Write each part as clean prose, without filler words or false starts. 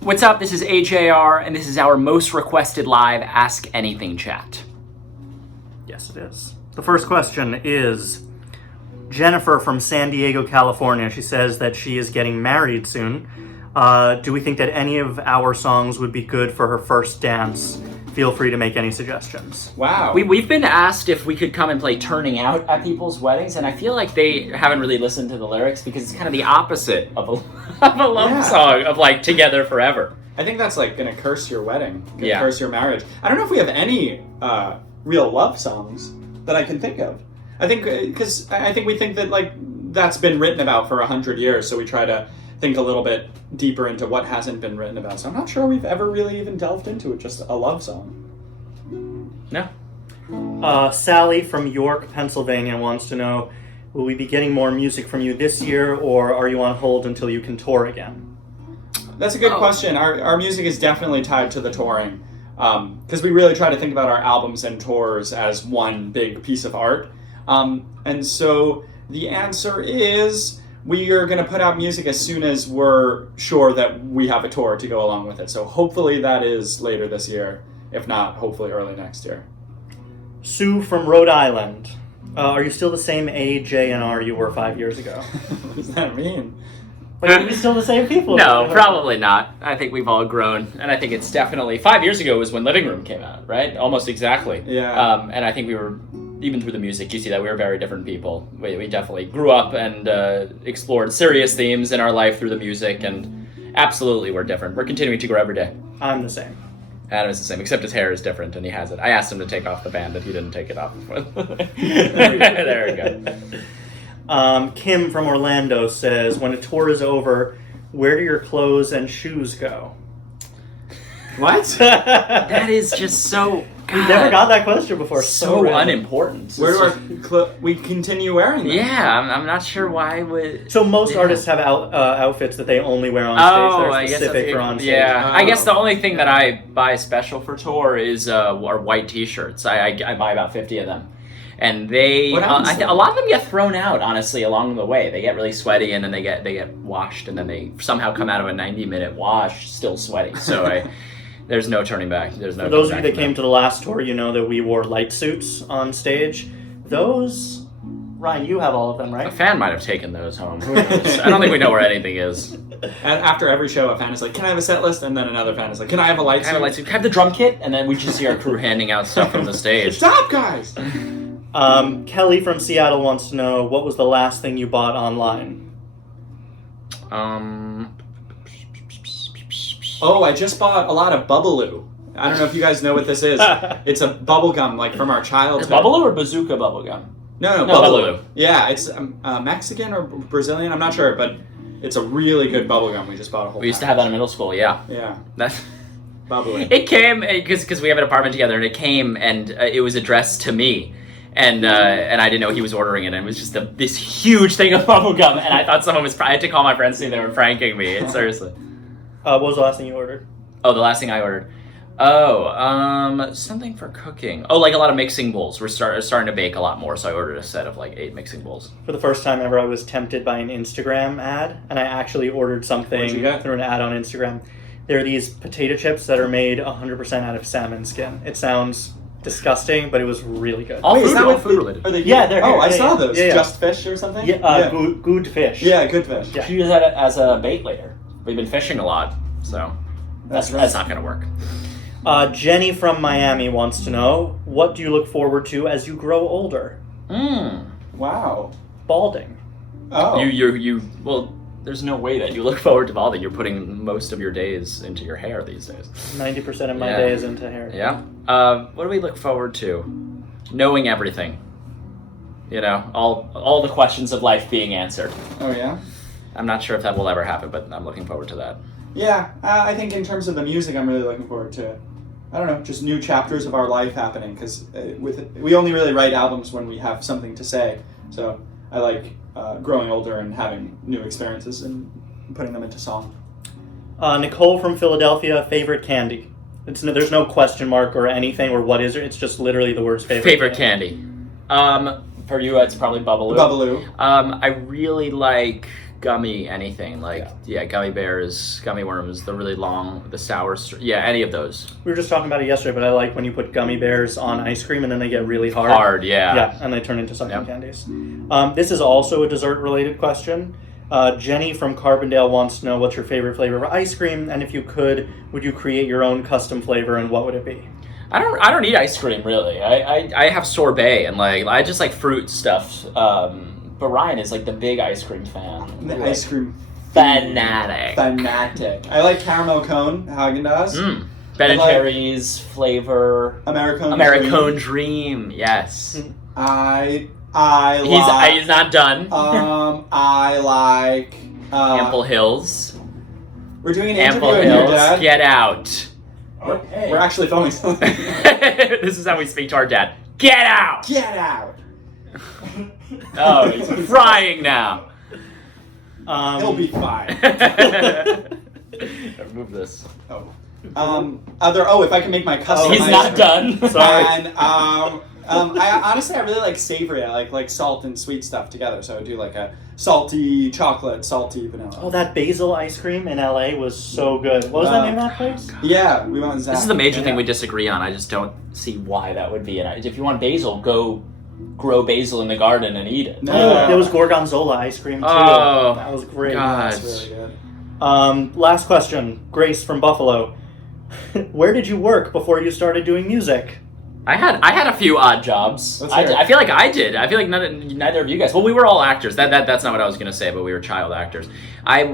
What's up? This is AJR, and this is our most requested live Ask Anything chat. Yes, it is. The first question is Jennifer from San Diego, California. She says that she is getting married soon. Do we think that any of our songs would be good for her first dance? Feel free to make any suggestions. Wow. We've been asked if we could come and play Turning Out at people's weddings, and I feel like they haven't really listened to the lyrics because it's kind of the opposite of a love song of like Together Forever. I think that's like gonna curse your wedding, Yeah. curse your marriage. I don't know if we have any real love songs that I can think of. I think because I think we think that like that's been written about for 100 years, so we try to think a little bit deeper into what hasn't been written about. So I'm not sure we've ever really even delved into it, just a love song. No. Sally from York, Pennsylvania wants to know, will we be getting more music from you this year, or are you on hold until you can tour again? That's a good question. Our music is definitely tied to the touring, because we really try to think about our albums and tours as one big piece of art. And so the answer is we are going to put out music as soon as we're sure that we have a tour to go along with it. So hopefully that is later this year. If not, hopefully early next year. Sue from Rhode Island. Are you still the same AJR you were 5 years ago? What does that mean? Like, are we still the same people? No, probably not. I think we've all grown, and I think it's definitely 5 years ago was when Living Room came out, right? Almost exactly. Yeah. And I think we were, even through the music, you see that we were very different people. We definitely grew up and explored serious themes in our life through the music, and absolutely we're different. We're continuing to grow every day. I'm the same. Adam is the same, except his hair is different, and he has it. I asked him to take off the band, and he didn't take it off. There we go. Kim from Orlando says, when a tour is over, where do your clothes and shoes go? What? That is just so... We never got that question before. So random. unimportant. Where do we continue wearing them? Yeah, I'm not sure why would... So most artists have outfits that they only wear on stage. They're specific for on stage. Yeah, I guess the only thing that I buy special for tour is are white T-shirts. I buy about 50 of them. And they, a lot of them get thrown out, honestly, along the way. They get really sweaty, and then they get washed, and then they somehow come out of a 90-minute wash still sweaty. So there's no turning back. There's no. For those of you that came to the last tour, you know that we wore light suits on stage. Those, Ryan, you have all of them, right? A fan might have taken those home. Who knows? I don't think we know where anything is. And after every show, a fan is like, "Can I have a set list?" And then another fan is like, "Can I have a light suit?" Can I have the drum kit? And then we just see our crew handing out stuff from the stage. Stop, guys! Kelly from Seattle wants to know, what was the last thing you bought online? Oh, I just bought a lot of Bubbaloo. I don't know if you guys know what this is. It's a bubble gum, like from our childhood. Is Bubbaloo or Bazooka bubblegum? No, Bubbaloo. Yeah, it's Mexican or Brazilian, I'm not sure, but it's a really good bubble gum. We just bought a whole We used to have that in middle school, yeah. Yeah. That's... Bubbly. It came, because we have an apartment together, and it came, and it was addressed to me. And I didn't know he was ordering it, and it was just this huge thing of bubblegum, and I thought someone was... I had to call my friends saying they were pranking me, seriously. What was the last thing you ordered? Oh, the last thing I ordered. Oh, something for cooking. Oh, like a lot of mixing bowls. We're starting to bake a lot more, so I ordered a set of like 8 mixing bowls. For the first time ever, I was tempted by an Instagram ad, and I actually ordered something through an ad on Instagram. There are these potato chips that are made 100% out of salmon skin. It sounds disgusting, but it was really good. All food related. Are they Yeah, they're Oh, here. I saw those. Yeah. Just fish or something? Yeah, good fish. Yeah, good fish. Yeah. Should use that as a bait later. We've been fishing a lot, so that's not going to work. Jenny from Miami wants to know, what do you look forward to as you grow older? Wow. Balding. Oh. You well, there's no way that you look forward to balding. You're putting most of your days into your hair these days. 90% of my day is into hair. Yeah. What do we look forward to? Knowing everything. You know, all the questions of life being answered. Oh, yeah? I'm not sure if that will ever happen, but I'm looking forward to that. Yeah, I think in terms of the music, I'm really looking forward to, I don't know, just new chapters of our life happening, because we only really write albums when we have something to say. So I like growing older and having new experiences and putting them into song. Nicole from Philadelphia, favorite candy. There's no question mark or anything, or what is it? It's just literally the words favorite candy. For you, it's probably Bubbaloo. Bubbaloo. I really like gummy anything. Gummy bears, gummy worms, the really long, the sour. Any of those. We were just talking about it yesterday, but I like when you put gummy bears on ice cream and then they get really hard. Hard, yeah. Yeah, and they turn into sucking candies. This is also a dessert-related question. Jenny from Carbondale wants to know what's your favorite flavor of ice cream, and if you could, would you create your own custom flavor, and what would it be? I don't eat ice cream really. I have sorbet and I just like fruit stuff. But Ryan is like the big ice cream fan. The ice cream fanatic. I like caramel cone, Häagen-Dazs. Ben and Jerry's flavor. Americone Dream. Yes. He's not done. I like Ample Hills. We're doing an Ample interview Hills. here, Dad. Get out. Okay. We're actually filming something. This is how we speak to our dad. Get out! Get out! Oh, he's crying now. He'll be fine. Move this. If I can make my custom. He's not done. Sorry. And I really like savory. I like salt and sweet stuff together. So I would do like a salty chocolate, salty vanilla. Oh, that basil ice cream in LA was so good. What was the name of that place? Yeah, we went with Zach. This is the major thing we disagree on. I just don't see why that would be. If you want basil, go grow basil in the garden and eat it. There was gorgonzola ice cream too. Oh, that was great. God. That's really good. Last question. Grace from Buffalo. Where did you work before you started doing music? I had a few odd jobs. I feel like I did. I feel like neither of you guys. Well, we were all actors. That's not what I was gonna say, but we were child actors. I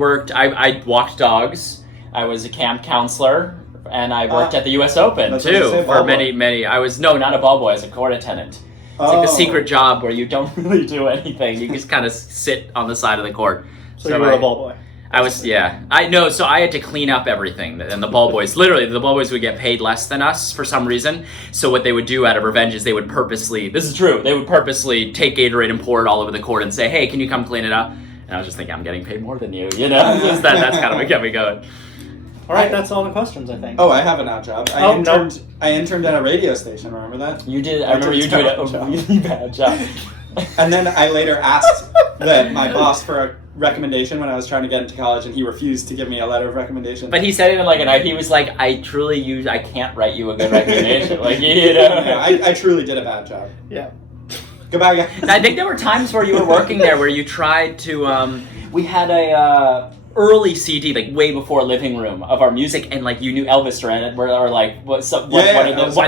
walked dogs. I was a camp counselor, and I worked at the U.S. Open too for many. I was not a ball boy. I was a court attendant. It's like the secret job where you don't really do anything. You just kind of sit on the side of the court. So you were a ball boy. I was, I know, so I had to clean up everything. And the ball boys, literally, the ball boys would get paid less than us for some reason. So what they would do out of revenge is they would purposely, this is true, they would purposely take Gatorade and pour it all over the court and say, hey, can you come clean it up? And I was just thinking, I'm getting paid more than you, that's kind of what kept me going. All right, that's all the questions, I think. Oh, I have an odd job. I interned at a radio station, remember that? You did, I remember you doing a really bad job. And then I later asked my boss for a recommendation when I was trying to get into college, and he refused to give me a letter of recommendation. But he said it in like a night. He was like, I can't write you a good recommendation. I truly did a bad job. Yeah. Goodbye, guys. I think there were times where you were working there where you tried to, we had a early CD, like way before Living Room, of our music, and like you knew Elvis Duran, I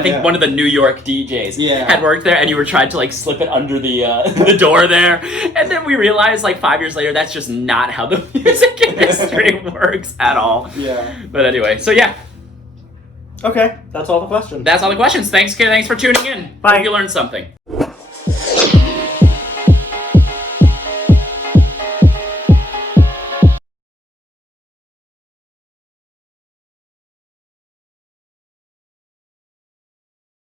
think one of the New York DJs had worked there, and you were trying to like slip it under the door there, and then we realized like 5 years later that's just not how the music industry works at all. Yeah. But anyway, so yeah. Okay, that's all the questions. That's all the questions. Thanks for tuning in. Bye. Hope you learned something.